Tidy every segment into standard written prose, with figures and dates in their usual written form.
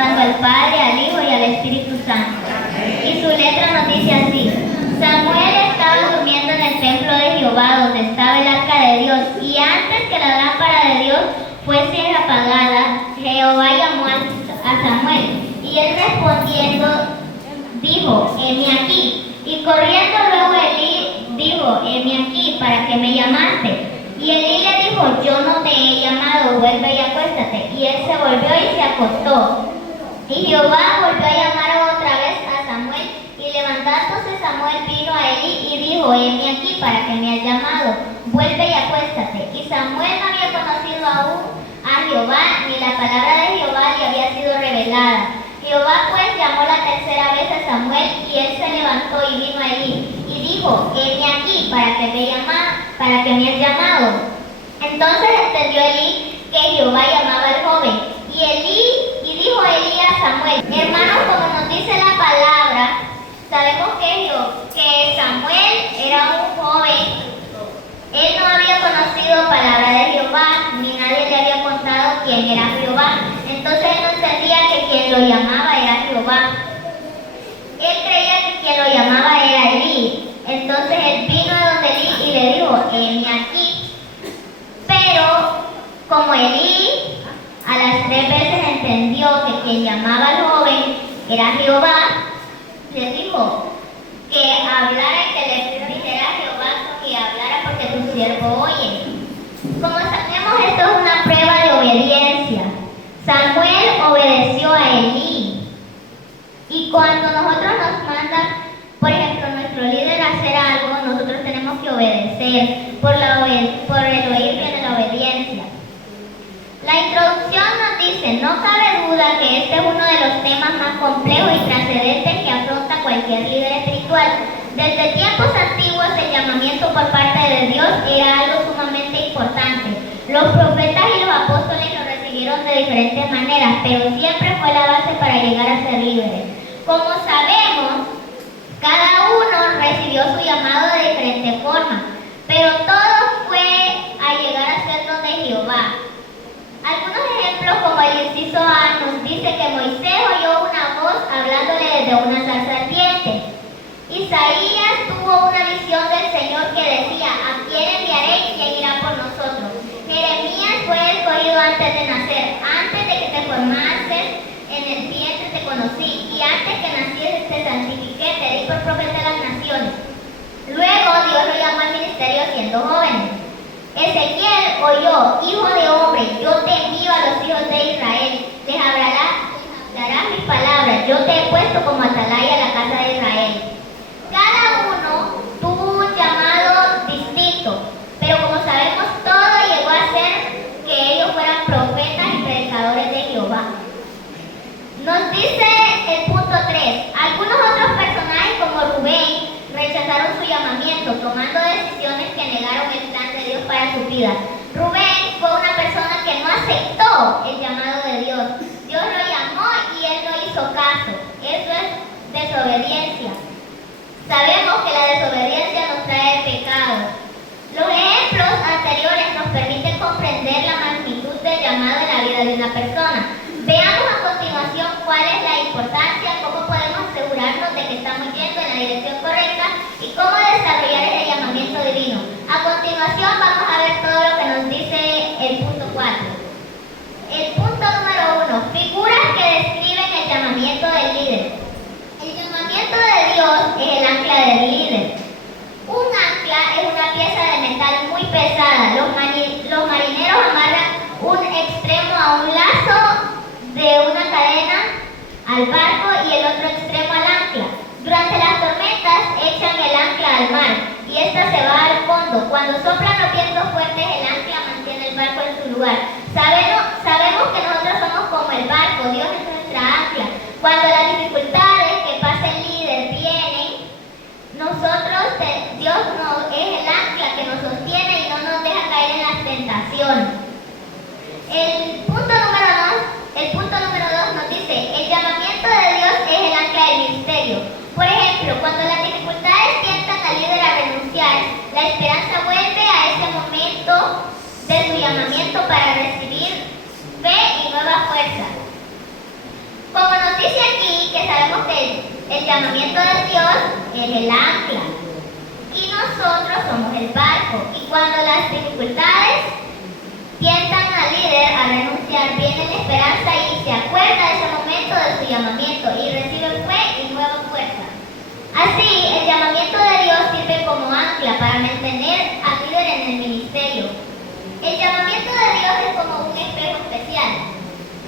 honrando al Padre, al Hijo y al Espíritu Santo. Y su letra nos dice así: Samuel estaba durmiendo en el templo de Jehová, donde estaba el arca de Dios, y antes que la lámpara de Dios fuese apagada, Jehová llamó a Samuel, y él respondiendo dijo: heme aquí. Y corriendo luego Elí dijo: heme aquí, ¿para qué me llamaste? Y Elí le dijo: yo no te he llamado, vuelve y acuéstate. Y él se volvió y se acostó. Y Jehová volvió a llamar otra vez a Samuel, y levantándose Samuel vino a Elí y dijo: heme aquí, ¿para qué me has llamado? Vuelve y acuéstate. Y Samuel no había conocido aún a Jehová, ni la palabra de Jehová le había sido revelada. Jehová pues llamó la tercera vez a Samuel, y él se levantó y vino a Elí y dijo: heme aquí, ¿para qué me has llamado? Entonces entendió Elí que Jehová llamaba al joven. Y dijo Elí a Samuel: hermanos, como nos dice la palabra, sabemos que Samuel era un joven. Él no había conocido palabra de Jehová, ni nadie le había contado quién era Jehová. Entonces él no entendía que quien lo llamaba era Jehová. Él creía que quien lo llamaba era Elí. Entonces él vino a donde Elí y le dijo: heme aquí. Pero como Elí a las 3 veces entendió que quien llamaba al joven era Jehová, le dijo que hablara y que le dijera a Jehová que hablara, porque tu siervo oye. Como sabemos, esto es una prueba de obediencia. Samuel obedeció a Elí. Y cuando nosotros nos mandan, por ejemplo, nuestro líder a hacer algo, nosotros tenemos que obedecer. Por el oír viene la obediencia. La introducción nos dice: no cabe duda que este es uno de los temas más complejos y trascendentes que afronta cualquier líder espiritual. Desde tiempos antiguos el llamamiento por parte de Dios era algo sumamente importante. Los profetas y los apóstoles lo recibieron de diferentes maneras, pero siempre fue la base para llegar a ser líderes. Como sabemos, cada uno recibió su llamado de diferente forma, pero todo fue a llegar a ser don de Jehová. Algunos ejemplos, como el inciso A, nos dice que Moisés oyó una voz hablándole desde una zarza ardiente. Isaías tuvo una visión del Señor que decía: ¿a quién enviaré y quién irá por nosotros? Jeremías fue escogido antes de nacer: antes de que te formases en el vientre te conocí, y antes que nacieses te santifiqué, te di por profeta de las naciones. Luego Dios lo llamó al ministerio siendo joven. Ezequiel oyó: hijo de hombre, yo te envío a los hijos de Israel, les hablarás mis palabras, yo te he puesto como atalaya a la casa de Israel. Cada uno tuvo un llamado distinto, pero como sabemos, todo llegó a ser que ellos fueran profetas y predicadores de Jehová. Nos dice el punto 3: algunos otros personajes como Rubén rechazaron su llamamiento, tomando decisiones que negaron el plan de Dios para su vida. Rubén fue una persona que no aceptó el llamado de Dios. Dios lo llamó y él no hizo caso. Eso es desobediencia. Sabemos que la desobediencia nos trae pecado. Los ejemplos anteriores nos permiten comprender la magnitud del llamado en la vida de una persona. Veamos a continuación cuál es la importancia, cómo podemos asegurarnos de que estamos yendo en la dirección correcta y cómo desarrollar ese llamamiento divino. A continuación vamos a ver todo lo que nos dice el punto 4. El punto número 1: figuras que describen el llamamiento del líder. El llamamiento de Dios es el ancla del líder. Un ancla es una pieza de metal muy pesada. Los marineros amarran un extremo a un lazo de una cadena al barco y el otro extremo al ancla. Durante las tormentas echan el ancla al mar y ésta se va al fondo. Cuando soplan los vientos fuertes, el ancla mantiene el barco en su lugar. Sabemos que nosotros somos como el barco, Dios es nuestra ancla. Cuando las dificultades que pasa el líder vienen, Dios es el ancla que nos sostiene y no nos deja caer en las tentaciones. El punto número 2 nos dice: el llamamiento de Dios es el ancla del ministerio. Por ejemplo, cuando las dificultades tientan al líder a renunciar, la esperanza vuelve a ese momento de su llamamiento para recibir fe y nueva fuerza. el llamamiento de Dios es el ancla y nosotros somos el barco. Y cuando las dificultades tientan al líder a renunciar, viene la esperanza y se acuerda de ese momento de su llamamiento y recibe fe y nueva fuerza. Así, el llamamiento de Dios sirve como ancla para mantener al líder en el ministerio. El llamamiento de Dios es como un espejo especial.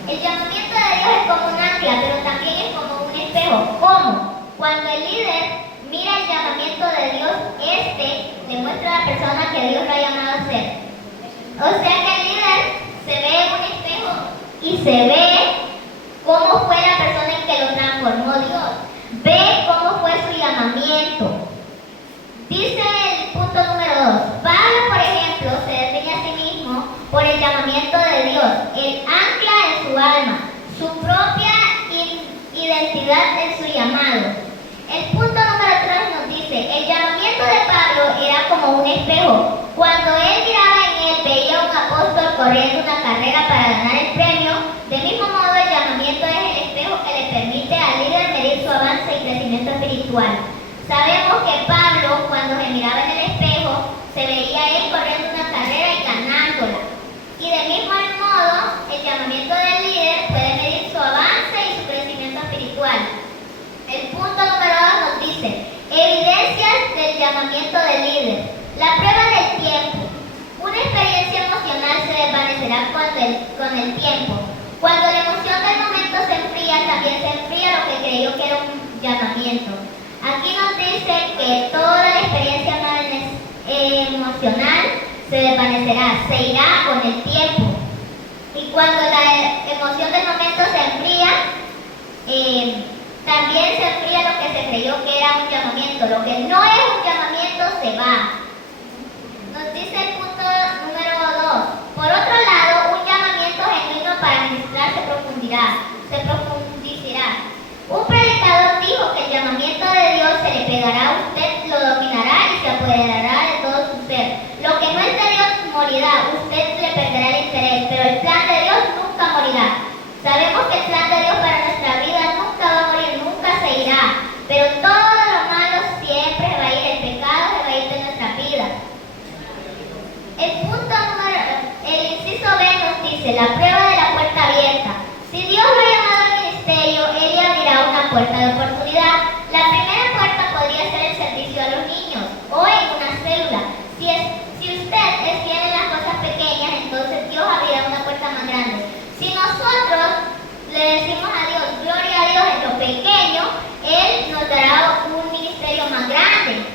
El llamamiento de Dios es como un ancla, pero también es como un espejo. ¿Cómo? Cuando el líder mira el llamamiento de Dios, le muestra a la persona que Dios lo ha llamado a ser. O sea que el líder se ve en un espejo y se ve cómo fue la persona en que lo transformó Dios. Ve cómo fue su llamamiento. Dice el punto número 2. Pablo, por ejemplo, se define a sí mismo por el llamamiento de Dios, el ancla en su alma, su propia identidad en su llamado. El punto número 3 nos dice, el llamamiento de Pablo era como un espejo. Cuando él miraba en él, veía a un apóstol corriendo una carrera para ganar el premio. De mismo modo, el llamamiento es el espejo que le permite al líder medir su avance y crecimiento espiritual. Sabemos que Pablo, cuando se miraba en el espejo, se veía él corriendo una carrera y ganándola. Y de mismo modo, el llamamiento del líder puede medir su avance y su crecimiento espiritual. El punto número 2 nos dice, evidencias del llamamiento del líder. La prueba del tiempo. Una experiencia emocional se desvanecerá con el tiempo. Cuando la emoción del momento se enfría, también se enfría lo que creyó que era un llamamiento. Aquí nos dice que toda la experiencia emocional se desvanecerá, se irá con el tiempo. Y cuando la emoción del momento se enfría, también se enfría lo que se creyó que era un llamamiento. Lo que no es un llamamiento se va. Nos dice el punto número 2. Por otro lado, un llamamiento genuino para ministrar se profundizará. Un predicador dijo que el llamamiento de Dios se le pegará a usted, lo dominará y se apoderará de todo su ser. Lo que no es de Dios morirá, usted le perderá el interés, pero el plan de Dios nunca morirá. Sabemos que el plan de Dios para nuestra vida nunca va a morir, nunca se irá, pero todo lo malo siempre se va a ir, el pecado se va a ir de nuestra vida. El inciso B nos dice, la prueba de la puerta abierta. Si Dios lo ha llamado al ministerio, Él le abrirá una puerta de oportunidad. La primera puerta podría ser el servicio a los niños o en una célula. Si usted es fiel en las cosas pequeñas, entonces Dios abrirá una puerta más grande. Si nosotros le decimos a Dios, gloria a Dios en lo pequeño, Él nos dará un ministerio más grande.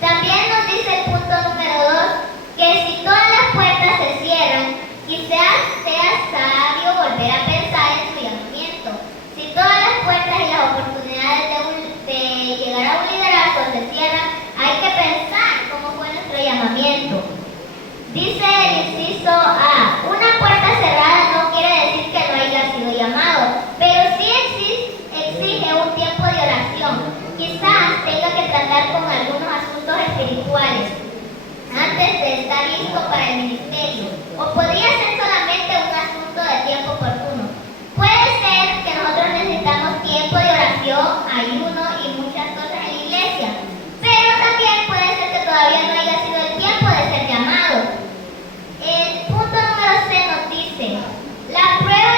También nos dice el punto número 2, que si todas las puertas se cierran, quizás sea sabio volver a pensar en su llamamiento. Si todas las puertas y las oportunidades de llegar a un liderazgo se cierran, hay que pensar cómo fue nuestro llamamiento. Dice el inciso A, una puerta cerrada no quiere decir que no haya sido llamado, pero sí exige un tiempo de oración. Quizás tenga que tratar con algunos asuntos espirituales antes de estar listo para el ministerio, o podría ser solamente un asunto de tiempo oportuno. Puede ser que nosotros necesitamos tiempo de oración, ayuno y muchas cosas en la iglesia, pero también puede ser que todavía no haya sido el tiempo de ser llamado. El punto número C nos dice, la prueba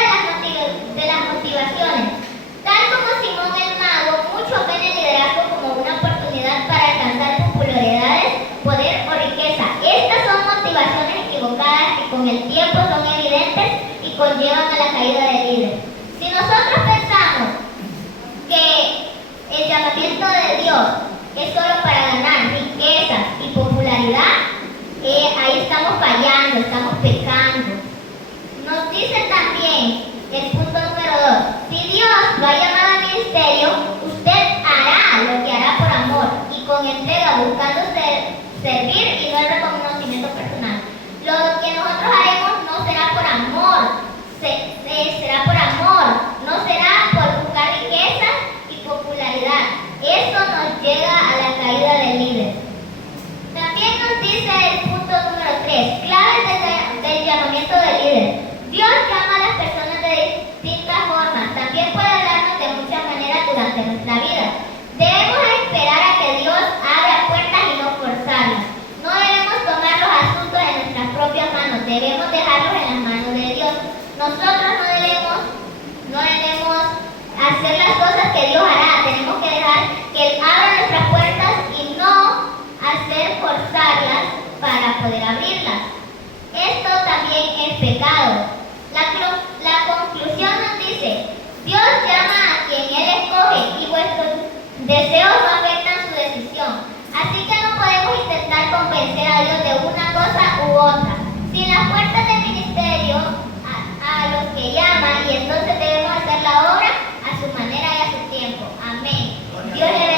de las motivaciones. Tal como Simón el Mago, muchos ven el liderazgo como una oportunidad para alcanzar popularidades, poder o riqueza. Estas son motivaciones equivocadas que con el tiempo son evidentes y conllevan a la caída del líder. Si nosotros pensamos que el llamamiento de Dios es solo para ganar riquezas y popularidad, ahí estamos fallando, estamos pecando. Nos dice también el punto número 2, si Dios lo ha llamado al ministerio, usted hará lo que hará por amor y con entrega, buscando servir y no el reconocimiento personal. Lo que nosotros haremos no será por amor, será por amor, no será por buscar riquezas y popularidad. Eso nos llega a la caída del líder. También nos dice el punto número 3, claves del llamamiento del líder. Dios llama a las personas de distintas formas. También puede hablarnos de muchas maneras durante pecado. La conclusión nos dice, Dios llama a quien Él escoge y vuestros deseos no afectan su decisión. Así que no podemos intentar convencer a Dios de una cosa u otra. Sin las puertas del ministerio a los que llama, y entonces debemos hacer la obra a su manera y a su tiempo. Amén. Dios le bendiga.